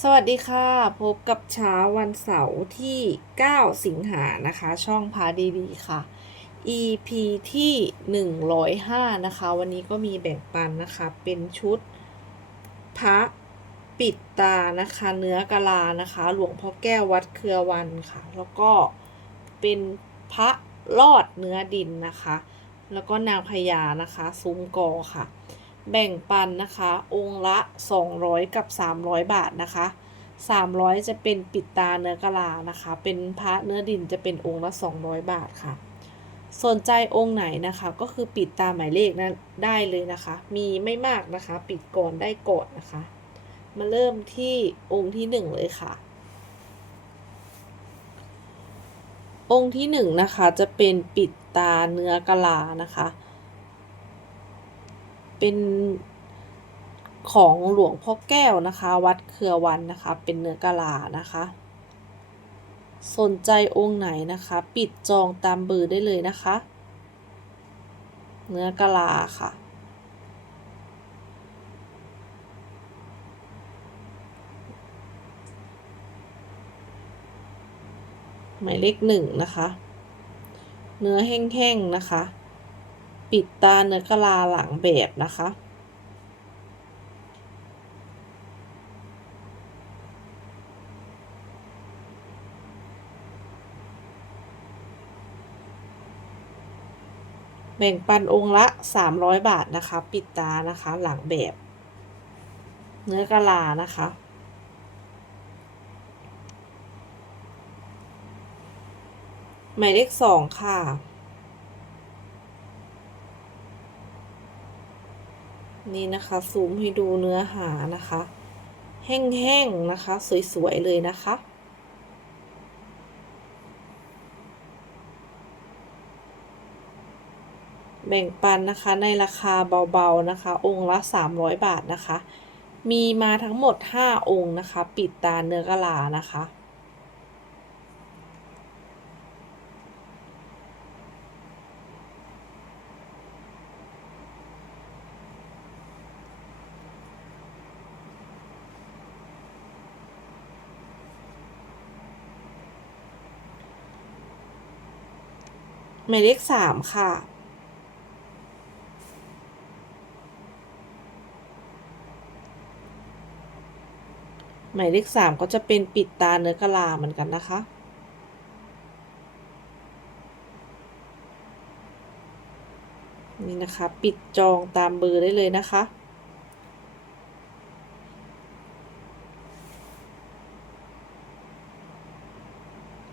สวัสดีค่ะ พบกับเช้าวันเสาร์ที่ 9 สิงหานะคะ ช่องพาดีๆค่ะ EP ที่ 105 นะคะ วันนี้ก็มีแบ่งปันนะคะ เป็นชุดพระปิดตานะคะ เนื้อกะลานะคะ หลวงพ่อแก้ววัดเครือวันค่ะ แล้วก็เป็นพระลอดเนื้อดินนะคะ แล้วก็นางพญานะคะ ซุ้มกอค่ะ แบ่งปันนะคะ องค์ละ 200 กับ 300 บาทนะคะ 300 จะเป็นปิดตาเนื้อกะลานะคะ เป็นพระเนื้อดินจะเป็นองค์ละ 200 บาทค่ะ สนใจองค์ไหนนะคะก็คือปิดตามหมายเลขนะได้เลยนะคะ มีไม่มากนะคะ ปิดก่อนได้ก่อนนะคะ มาเริ่มที่องค์ที่หนึ่งเลยค่ะ องค์ที่หนึ่งนะคะจะเป็นปิดตาเนื้อกะลานะคะ เป็นของหลวงพ่อแก้วนะคะ วัดเครือวันนะคะ เป็นเนื้อกะลานะคะ สนใจองค์ไหนนะคะ ปิดจองตามเบอร์ได้เลยนะคะ เนื้อกะลาค่ะหมายเลขหนึ่งนะคะ เนื้อแห้งๆนะคะ ปิดตาเนื้อกะลาหลังแบบนะคะ แบ่งปันองค์ละ 300 บาทนะคะ ปิดตานะคะ หลังแบบ เนื้อกะลานะคะหมายเลขสองค่ะ นี่นะคะซูมให้ดูเนื้อหานะคะ แห้งๆนะคะ สวยๆเลยนะคะแบ่งปันนะคะในราคาเบาๆนะคะ องค์ละ 300 บาทนะคะ มีมาทั้งหมด 5 องค์นะคะ ปิดตาเนื้อกะลานะคะ หมายเลขสามค่ะ หมายเลขสามก็จะเป็นปิดตาเนื้อกะลาเหมือนกันนะคะนี่นะคะ ปิดจองตามเบอร์ได้เลยนะคะ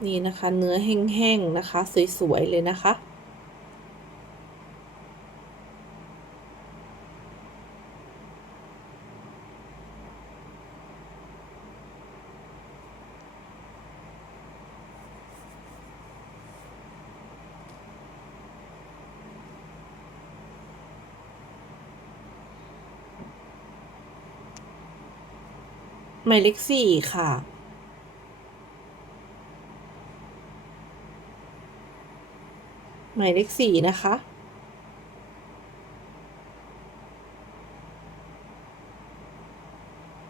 นี่นะคะ เนื้อแห้งๆนะคะ สวยๆเลยนะคะ หมายเลขสี่ค่ะ หมายเลขสี่นะคะ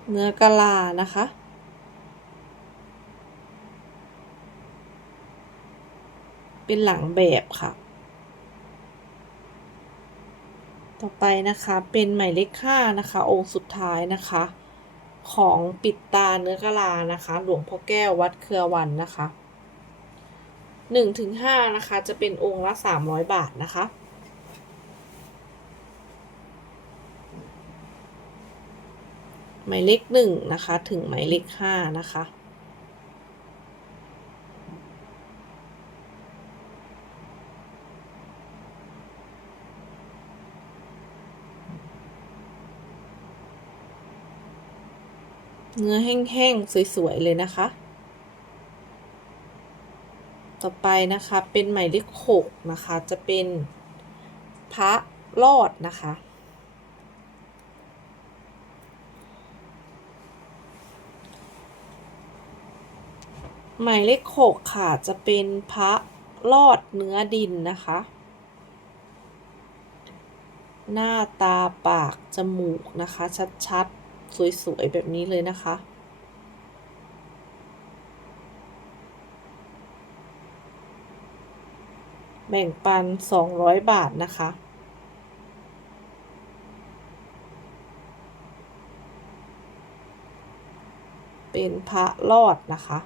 เนื้อกะลานะคะ เป็นหลังแบบค่ะ ต่อไปนะคะเป็นหมายเลขห้านะคะ องค์สุดท้ายนะคะ ของปิดตาเนื้อกะลานะคะ หลวงพ่อแก้ววัดเครือวันนะคะ หนึ่งถึงห้านะคะ จะเป็นองค์ละสามร้อยบาทนะคะ หมายเลขหนึ่งนะคะ ถึงหมายเลขห้านะคะเนื้อแห้งๆ สวย ๆ เลยนะคะ ต่อไปนะคะเป็นหมายเลขหกนะคะจะเป็นพระรอดนะคะหมายเลขหกค่ะจะเป็นพระรอดเนื้อดินนะคะ หน้าตาปาก จมูกนะคะ ชัดๆ สวย ๆ แบบนี้เลยนะคะ แบ่งปัน 200 บาทนะคะ เป็นพระรอดนะคะ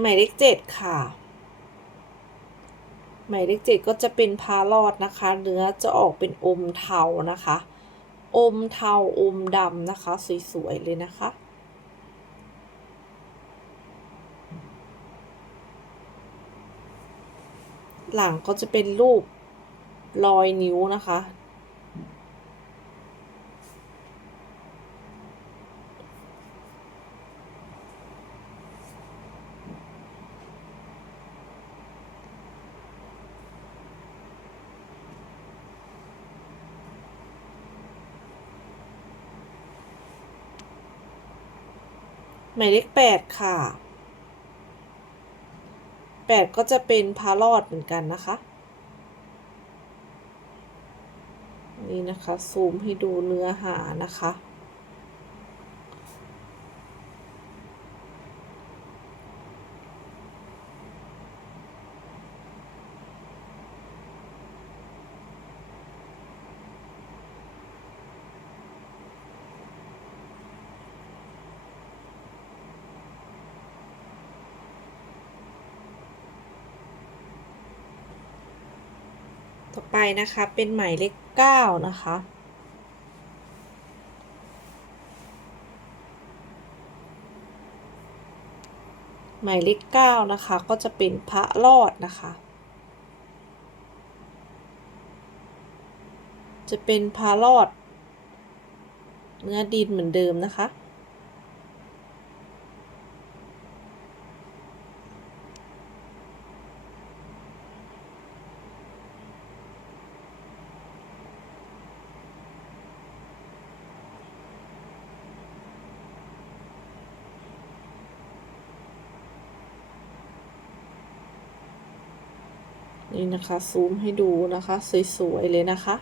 หมายเลขเจ็ดค่ะ หมายเลขเจ็ดก็จะเป็นพารอดนะคะ เนื้อจะออกเป็นอมเทานะคะ อมเทาอมดำนะคะ สวยๆ เลยนะคะ หลังก็จะเป็นรูปรอยนิ้วนะคะ หมายเลขแปดค่ะแปดก็จะเป็นพารอดเหมือนกันนะคะ นี่นะคะ ซูมให้ดูเนื้อหานะคะ ต่อไปนะคะเป็นหมายเลขเก้านะคะ หมายเลขเก้านะคะก็จะเป็นพระรอดนะคะ จะเป็นพระรอด เนื้อดินเหมือนเดิมนะคะ นี่นะคะ ซูมให้ดูนะคะ สวย ๆ เลยนะคะ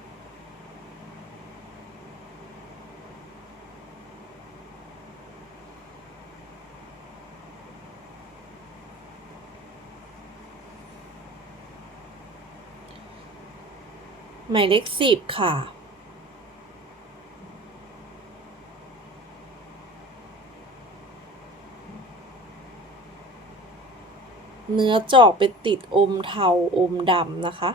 หมายเลขสิบค่ะ เนื้อจอกเป็นติดอมเทาอมดำนะคะ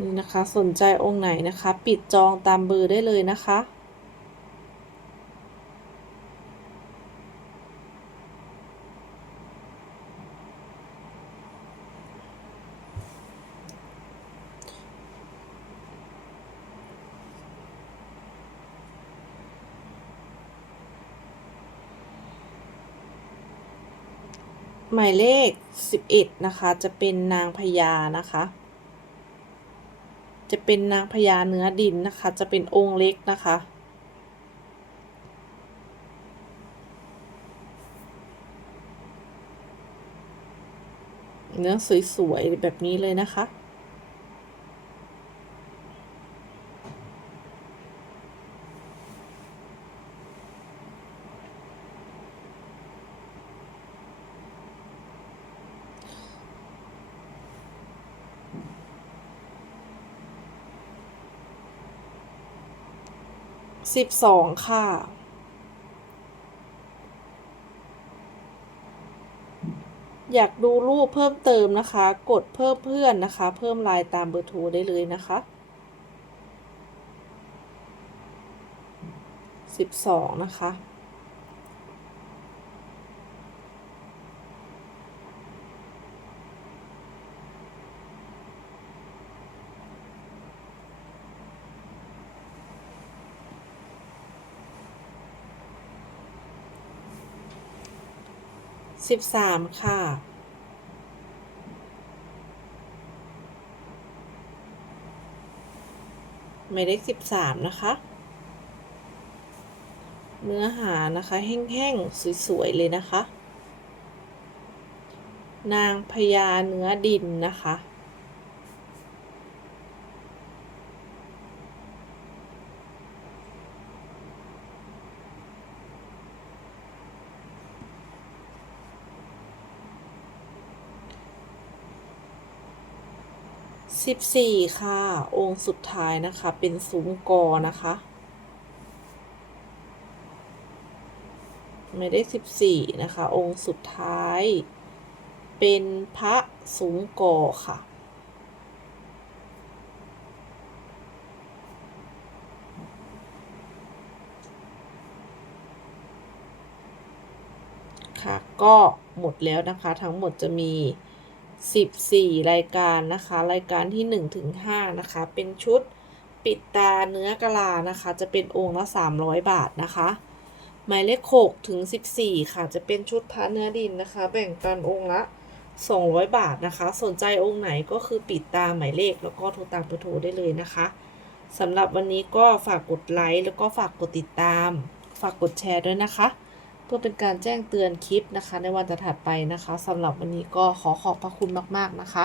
นี่นะคะสนใจองค์ไหนนะคะ ปิดจองตามเบอร์ได้เลยนะคะ หมายเลข 11 นะคะ จะเป็นนางพญานะคะ จะเป็นนางพญาเนื้อดินนะคะ จะเป็นองค์เล็กนะคะ เนื้อสวยๆแบบนี้เลยนะคะ สิบสองค่ะ อยากดูรูปเพิ่มเติมนะคะ กดเพิ่มเพื่อนนะคะ เพิ่มไลน์ตามเบอร์โทรได้เลยนะคะสิบสองนะคะ สิบสามค่ะหมายเลขสิบสามนะคะ เนื้อหานะคะแห้งๆ สวยๆ เลยนะคะ นางพญาเนื้อดินนะคะ สิบสี่ค่ะ องค์สุดท้ายนะคะ เป็นซุ้มกอนะคะไม่ได้สิบสี่นะคะ องค์สุดท้าย เป็นพระซุ้มกอค่ะค่ะก็หมดแล้วนะคะ ทั้งหมดจะมี 14 รายการนะคะ รายการที่ 1 ถึง 5 นะคะ เป็นชุดปิดตาเนื้อกะลานะคะ จะเป็นองค์ละ 300 บาทนะคะ หมายเลข6ถึง 14 ค่ะ จะเป็นชุดพระเนื้อดินนะคะ แบ่งกันองค์ละ 200 บาทนะคะ สนใจองค์ไหนก็คือปิดตาหมายเลขแล้วก็โทรตามเบอร์โทรได้เลยนะคะสำหรับวันนี้ก็ฝากกดไลค์แล้วก็ฝากกดติดตาม ฝากกดแชร์ด้วยนะคะ เพื่อเป็นการแจ้งเตือนคลิปนะคะ ในวันถัดไปนะคะสำหรับวันนี้ก็ขอขอบพระคุณมาก ๆ นะคะ